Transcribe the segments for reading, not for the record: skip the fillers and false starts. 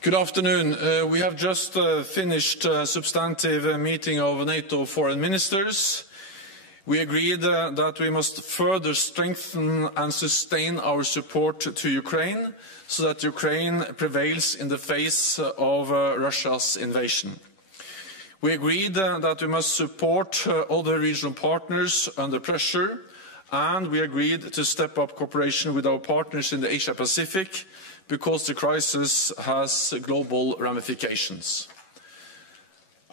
Good afternoon. We have just finished a substantive meeting of NATO foreign ministers. We agreed that we must further strengthen and sustain our support to Ukraine so that Ukraine prevails in the face of Russia's invasion. We agreed that we must support other regional partners under pressure, and we agreed to step up cooperation with our partners in the Asia-Pacific because the crisis has global ramifications.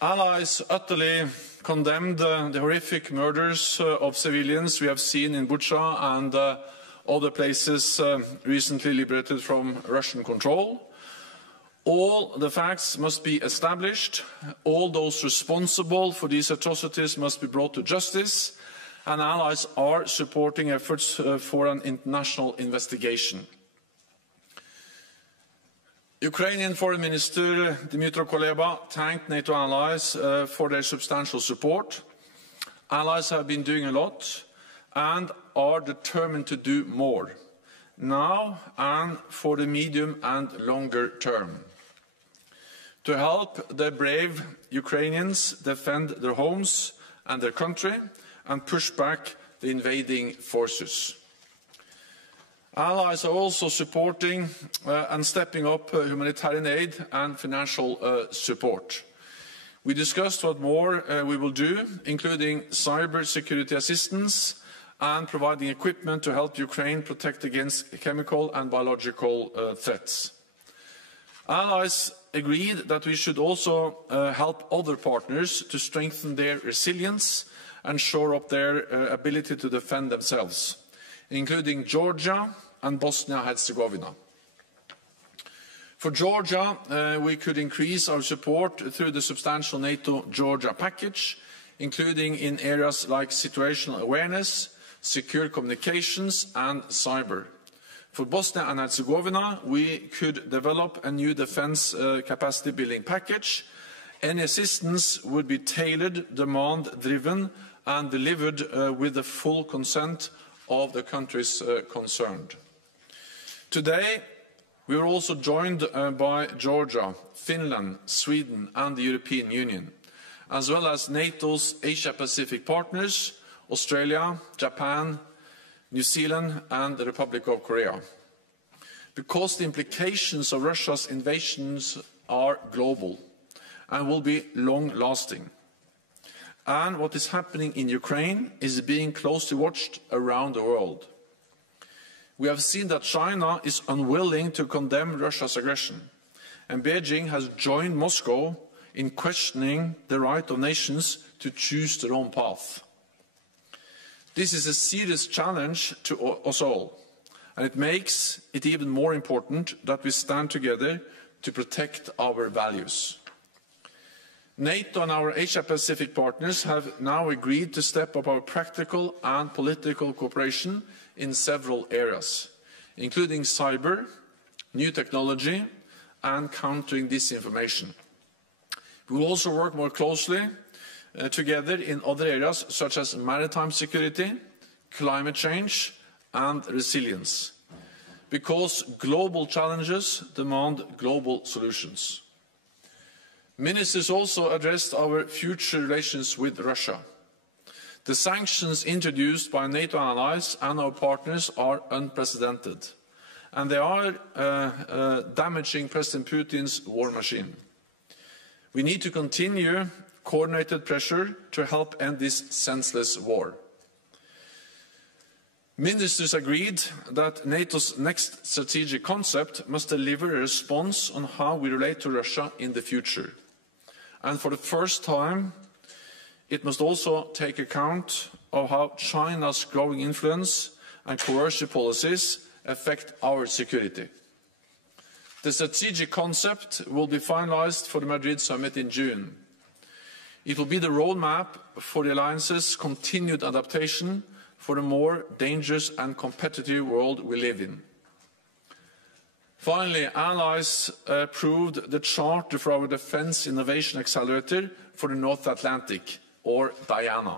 Allies utterly condemned the horrific murders of civilians we have seen in Bucha and other places recently liberated from Russian control. All the facts must be established, all those responsible for these atrocities must be brought to justice, and allies are supporting efforts for an international investigation. Ukrainian Foreign Minister Dmytro Kuleba thanked NATO allies for their substantial support. Allies have been doing a lot and are determined to do more, now and for the medium and longer term, to help the brave Ukrainians defend their homes and their country and push back the invading forces. Allies are also supporting and stepping up humanitarian aid and financial support. We discussed what more we will do, including cyber security assistance and providing equipment to help Ukraine protect against chemical and biological threats. Allies agreed that we should also help other partners to strengthen their resilience and shore up their ability to defend themselves, including Georgia and Bosnia-Herzegovina. For Georgia, we could increase our support through the substantial NATO-Georgia package, including in areas like situational awareness, secure communications and cyber. For Bosnia and Herzegovina, we could develop a new defence capacity building package. Any assistance would be tailored, demand-driven and delivered with the full consent of the countries concerned. Today, we are also joined by Georgia, Finland, Sweden and the European Union, as well as NATO's Asia-Pacific partners, Australia, Japan, New Zealand and the Republic of Korea. Because the implications of Russia's invasions are global and will be long-lasting. And what is happening in Ukraine is being closely watched around the world. We have seen that China is unwilling to condemn Russia's aggression, and Beijing has joined Moscow in questioning the right of nations to choose their own path. This is a serious challenge to us all, and it makes it even more important that we stand together to protect our values. NATO and our Asia-Pacific partners have now agreed to step up our practical and political cooperation in several areas, including cyber, new technology and countering disinformation. We will also work more closely together in other areas such as maritime security, climate change and resilience, because global challenges demand global solutions. Ministers also addressed our future relations with Russia. The sanctions introduced by NATO allies and our partners are unprecedented, and they are damaging President Putin's war machine. We need to continue coordinated pressure to help end this senseless war. Ministers agreed that NATO's next strategic concept must deliver a response on how we relate to Russia in the future. And for the first time, it must also take account of how China's growing influence and coercive policies affect our security. The strategic concept will be finalized for the Madrid summit in June. It will be the roadmap for the alliance's continued adaptation for a more dangerous and competitive world we live in. Finally, allies approved the charter for our Defence Innovation Accelerator for the North Atlantic, or DIANA.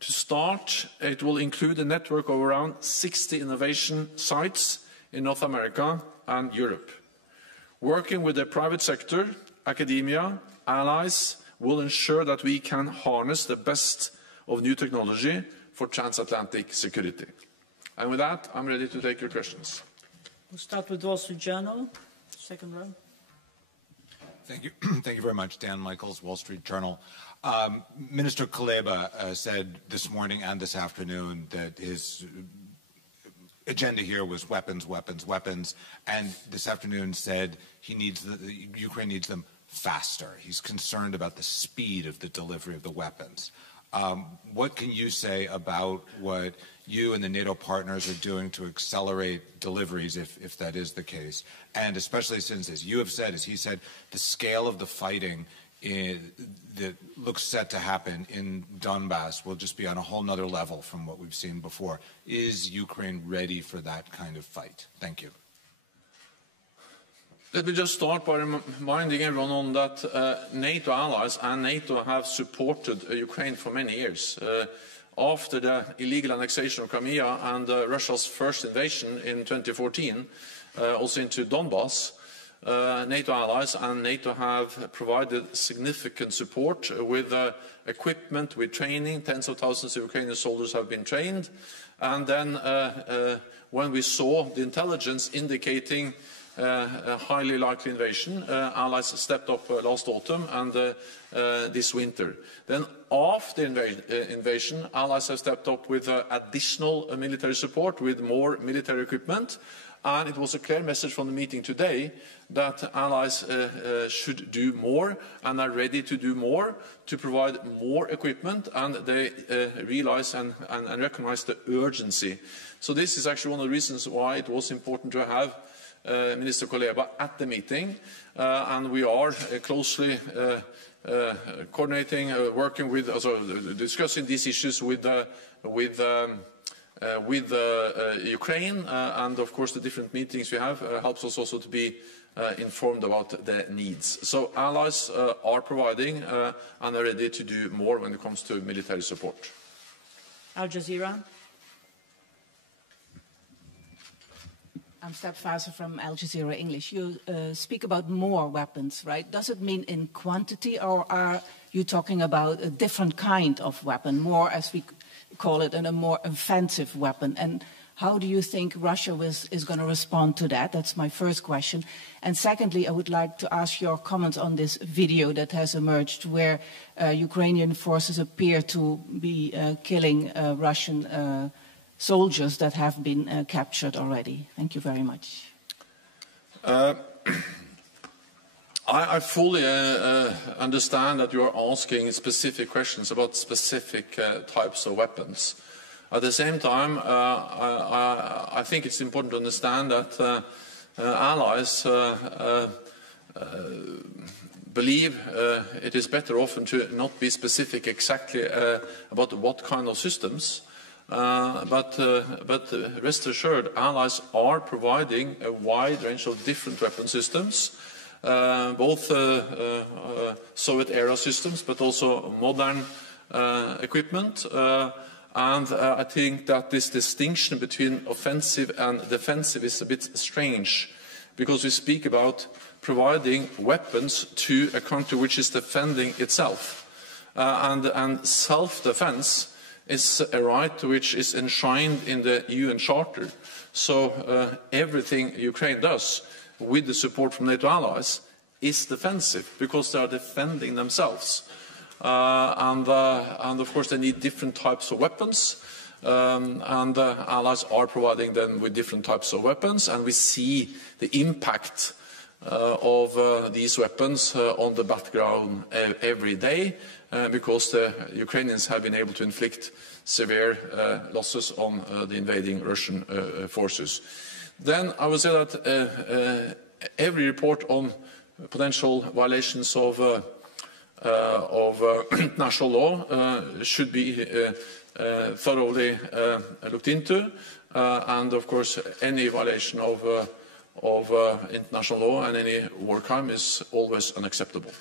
To start, it will include a network of around 60 innovation sites in North America and Europe. Working with the private sector, academia, allies will ensure that we can harness the best of new technology for transatlantic security. And with that, I'm ready to take your questions. We'll start with Wall Street Journal, second row. Thank you. Thank you very much. Dan Michaels, Wall Street Journal. Minister Kuleba said this morning and this afternoon that his agenda here was weapons, weapons, weapons, and this afternoon said Ukraine needs them faster. He's concerned about the speed of the delivery of the weapons. What can you say about what you and the NATO partners are doing to accelerate deliveries, if that is the case? And especially since, as you have said, as he said, the scale of the fighting that looks set to happen in Donbass will just be on a whole nother level from what we've seen before. Is Ukraine ready for that kind of fight? Thank you. Let me just start by reminding everyone on that NATO allies and NATO have supported Ukraine for many years. After the illegal annexation of Crimea and Russia's first invasion in 2014, also into Donbass, NATO allies and NATO have provided significant support with equipment, with training. Tens of thousands of Ukrainian soldiers have been trained. And then when we saw the intelligence indicating a highly likely invasion, allies stepped up last autumn and this winter. Then after the invasion, allies have stepped up with additional military support, with more military equipment. And it was a clear message from the meeting today that allies should do more and are ready to do more to provide more equipment, and they realize and recognize the urgency. So this is actually one of the reasons why it was important to have Minister Kuleba at the meeting, and we are closely coordinating, working with, discussing these issues with Ukraine, and of course the different meetings we have helps us also to be informed about the needs. So allies are providing and are ready to do more when it comes to military support. Al Jazeera. I'm Step Fazer from Al Jazeera English. You speak about more weapons, right? Does it mean in quantity, or are you talking about a different kind of weapon, more as we call it, and a more offensive weapon? And how do you think Russia is going to respond to that? That's my first question. And secondly, I would like to ask your comments on this video that has emerged where Ukrainian forces appear to be killing Russian soldiers that have been captured already. Thank you very much. I fully understand that you are asking specific questions about specific types of weapons. At the same time, I think it's important to understand that allies believe it is better often to not be specific exactly about what kind of systems. But rest assured, allies are providing a wide range of different weapon systems, both Soviet-era systems, but also modern equipment. And I think that this distinction between offensive and defensive is a bit strange, because we speak about providing weapons to a country which is defending itself. And self-defense is a right which is enshrined in the UN Charter. So everything Ukraine does with the support from NATO allies is defensive, because they are defending themselves. And of course they need different types of weapons, and allies are providing them with different types of weapons, and we see the impact of these weapons on the battleground every day, because the Ukrainians have been able to inflict severe losses on the invading Russian forces. Then I would say that every report on potential violations of international law should be thoroughly looked into, and of course any violation of international law and any war crime is always unacceptable.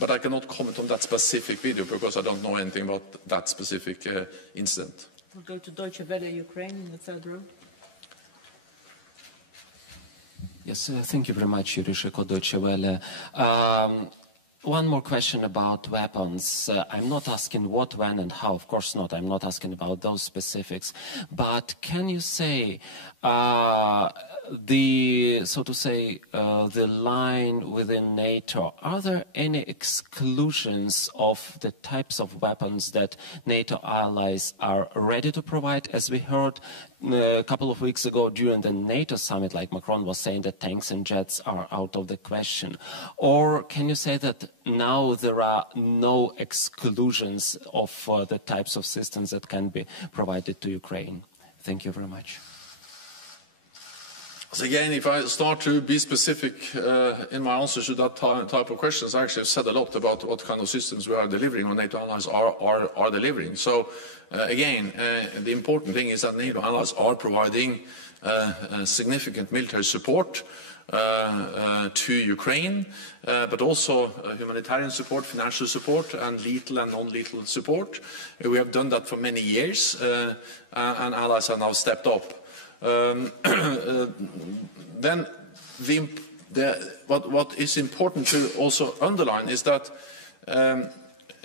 But I cannot comment on that specific video because I don't know anything about that specific incident. We'll go to Deutsche Welle, Ukraine, in the third row. Yes, thank you very much, Yuri Shiko, Deutsche Welle. One more question about weapons. I'm not asking what, when, and how. Of course not. I'm not asking about those specifics. But can you say the line within NATO? Are there any exclusions of the types of weapons that NATO allies are ready to provide? As we heard a couple of weeks ago during the NATO summit, like Macron was saying that tanks and jets are out of the question. Or can you say that now there are no exclusions of the types of systems that can be provided to Ukraine? Thank you very much. So again, if I start to be specific in my answers to that type of questions, I actually have said a lot about what kind of systems we are delivering or NATO allies are delivering. So again, the important thing is that NATO allies are providing significant military support to Ukraine, but also humanitarian support, financial support, and lethal and non-lethal support. We have done that for many years, and allies have now stepped up. Then what is important to also underline is that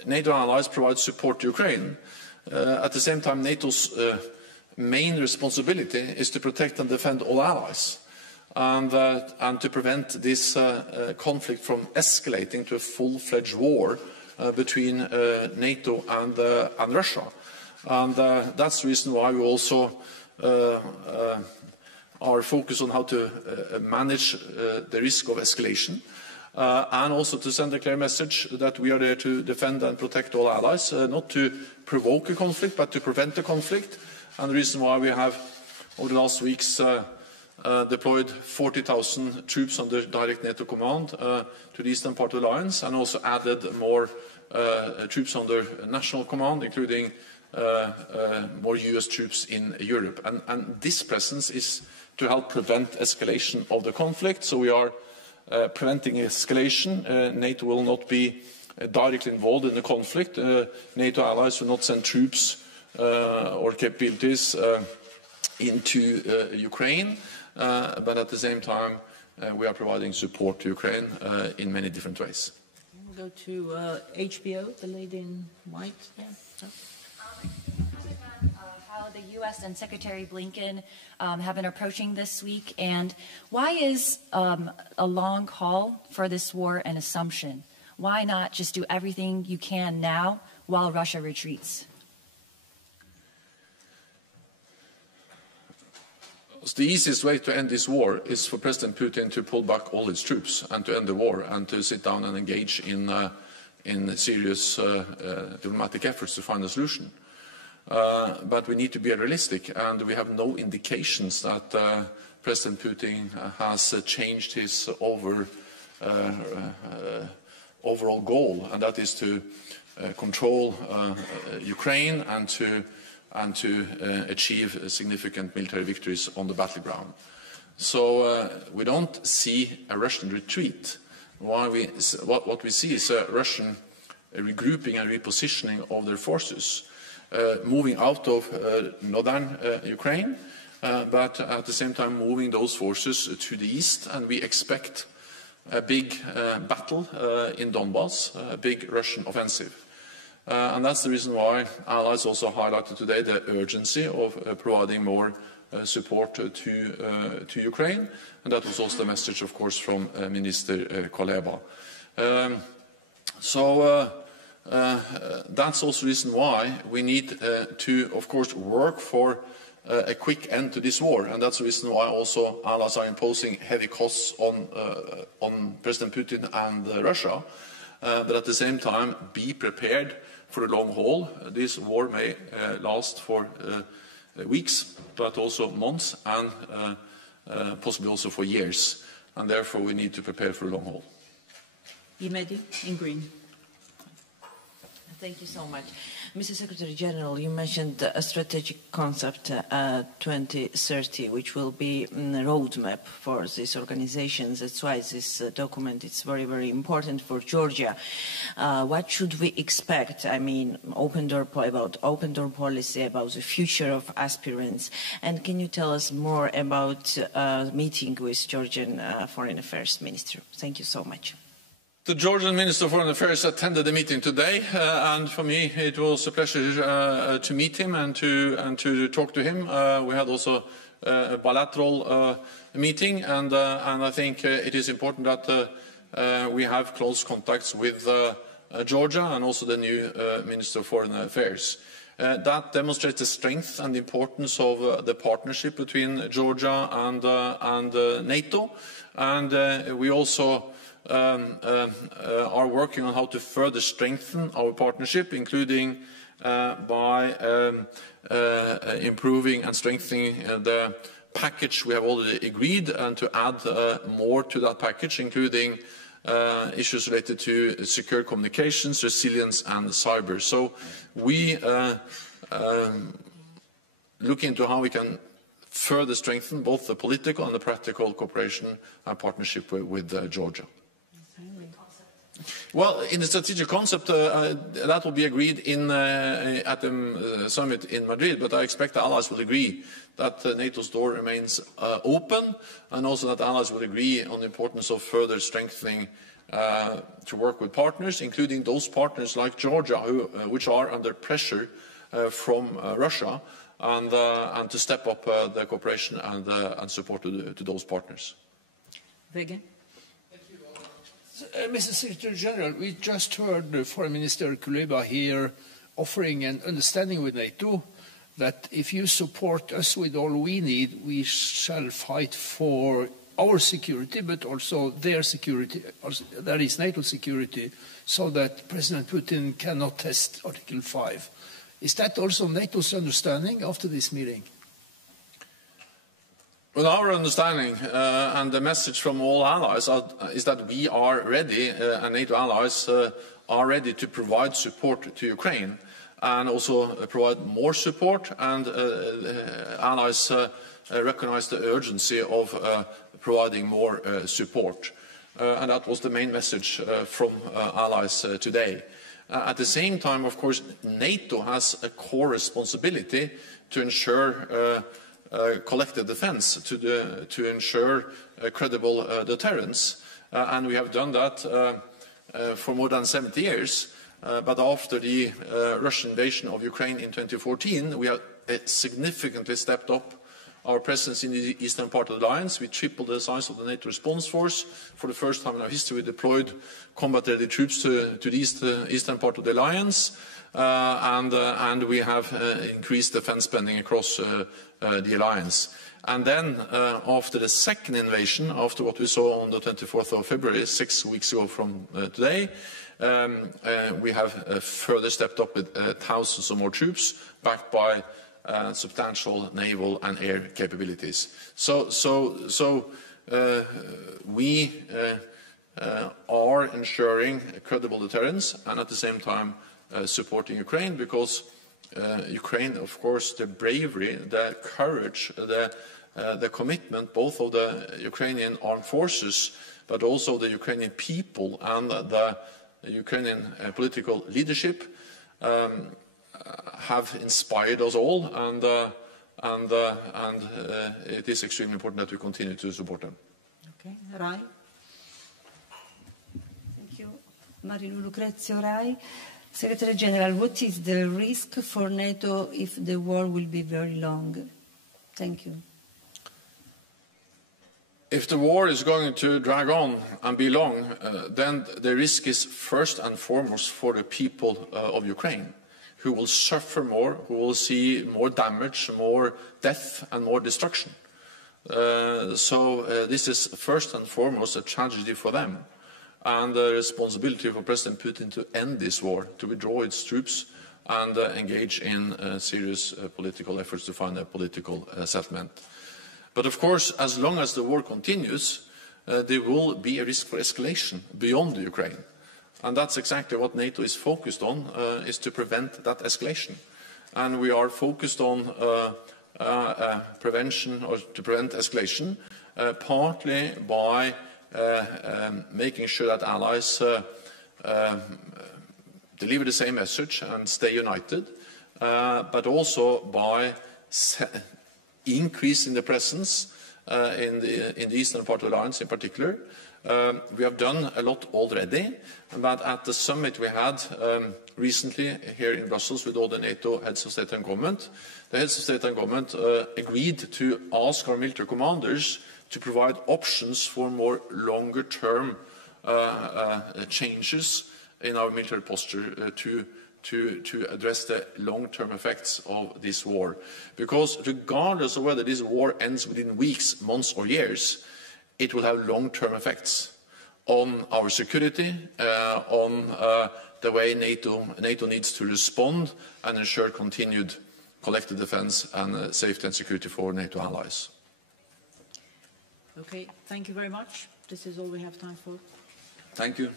NATO allies provide support to Ukraine. At the same time, NATO's main responsibility is to protect and defend all allies, and to prevent this conflict from escalating to a full-fledged war between NATO and Russia. And that's the reason why we also are focused on how to manage the risk of escalation, and also to send a clear message that we are there to defend and protect all allies, not to provoke a conflict, but to prevent the conflict. And the reason why we have, over the last weeks, deployed 40,000 troops under direct NATO command to the eastern part of the alliance, and also added more troops under national command, including more US troops in Europe. And this presence is to help prevent escalation of the conflict. So we are preventing escalation. NATO will not be directly involved in the conflict. NATO allies will not send troops or capabilities into Ukraine, but at the same time we are providing support to Ukraine in many different ways. We'll go to HBO, the lady in white there. How the U.S. and Secretary Blinken have been approaching this week, and why is a long haul for this war an assumption? Why not just do everything you can now while Russia retreats? The easiest way to end this war is for President Putin to pull back all his troops and to end the war and to sit down and engage in serious diplomatic efforts to find a solution. But we need to be realistic, and we have no indications that President Putin has changed his overall goal, and that is to control Ukraine and to achieve significant military victories on the battleground. So we don't see a Russian retreat. What we see is a Russian regrouping and repositioning of their forces, moving out of northern Ukraine, but at the same time moving those forces to the east, and we expect a big battle in Donbass, a big Russian offensive. And that's the reason why allies also highlighted today the urgency of providing more support to Ukraine, and that was also the message, of course, from Minister Kuleba. That's also the reason why we need to, of course, work for a quick end to this war, and that's the reason why also allies are imposing heavy costs on President Putin and Russia, but at the same time be prepared for the long haul. This war may last for weeks, but also months, and possibly also for years, and therefore we need to prepare for the long haul. Yemedi in green. Thank you so much. Mr. Secretary General, you mentioned a strategic concept 2030, which will be a roadmap for these organizations. That's why this document is very, very important for Georgia. What should we expect? I mean, open door policy, about the future of aspirants. And can you tell us more about meeting with Georgian Foreign Affairs Minister? Thank you so much. The Georgian Minister of Foreign Affairs attended the meeting today, and for me it was a pleasure to meet him and to talk to him. We had also a bilateral meeting, and I think it is important that we have close contacts with Georgia and also the new Minister of Foreign Affairs. That demonstrates the strength and the importance of the partnership between Georgia and NATO, and we also are working on how to further strengthen our partnership, including by improving and strengthening the package we have already agreed, and to add more to that package, including issues related to secure communications, resilience and cyber. So we look into how we can further strengthen both the political and the practical cooperation and partnership with Georgia. Well, in the strategic concept, that will be agreed at the summit in Madrid, but I expect the allies will agree that NATO's door remains open, and also that the allies will agree on the importance of further strengthening to work with partners, including those partners like Georgia, which are under pressure from Russia, and to step up the cooperation and support to those partners. Vegen? Mr. Secretary General, we just heard Foreign Minister Kuleba here offering an understanding with NATO that if you support us with all we need, we shall fight for our security, but also their security, that is NATO security, so that President Putin cannot test Article 5. Is that also NATO's understanding after this meeting? Well, our understanding and the message from all allies is that we are ready, and NATO allies are ready to provide support to Ukraine, and also provide more support, and allies recognize the urgency of providing more support. And that was the main message from allies today. At the same time, of course, NATO has a core responsibility to ensure collective defense, to ensure credible deterrence, and we have done that for more than 70 years. But after the Russian invasion of Ukraine in 2014, we have significantly stepped up our presence in the eastern part of the alliance. We tripled the size of the NATO response force. For the first time in our history, we deployed combat-ready troops to the eastern part of the alliance, and we have increased defense spending across the alliance. And then, after the second invasion, after what we saw on the 24th of February, 6 weeks ago from today, we have further stepped up with thousands of more troops, backed by substantial naval and air capabilities. So we are ensuring credible deterrence, and at the same time supporting Ukraine, because Ukraine, of course, the bravery, the courage, the commitment, both of the Ukrainian armed forces, but also the Ukrainian people and the Ukrainian political leadership, have inspired us all, and it is extremely important that we continue to support them. Okay, Rai. Thank you. Marilu Lucrezio Rai. Secretary General, what is the risk for NATO if the war will be very long? Thank you. If the war is going to drag on and be long, then the risk is first and foremost for the people of Ukraine, who will suffer more, who will see more damage, more death and more destruction. So this is first and foremost a tragedy for them, and the responsibility for President Putin to end this war, to withdraw its troops and engage in serious political efforts to find a political settlement. But of course, as long as the war continues, there will be a risk for escalation beyond Ukraine. And that's exactly what NATO is focused on, is to prevent that escalation. And we are focused on prevention, or to prevent escalation, partly by making sure that allies deliver the same message and stay united, but also by increasing the presence in the eastern part of the alliance in particular. We have done a lot already, but at the summit we had recently here in Brussels with all the NATO heads of state and government, the heads of state and government agreed to ask our military commanders to provide options for more longer-term changes in our military posture to address the long-term effects of this war. Because regardless of whether this war ends within weeks, months or years, it will have long-term effects on our security, on the way NATO needs to respond and ensure continued collective defense and safety and security for NATO allies. Okay, thank you very much. This is all we have time for. Thank you.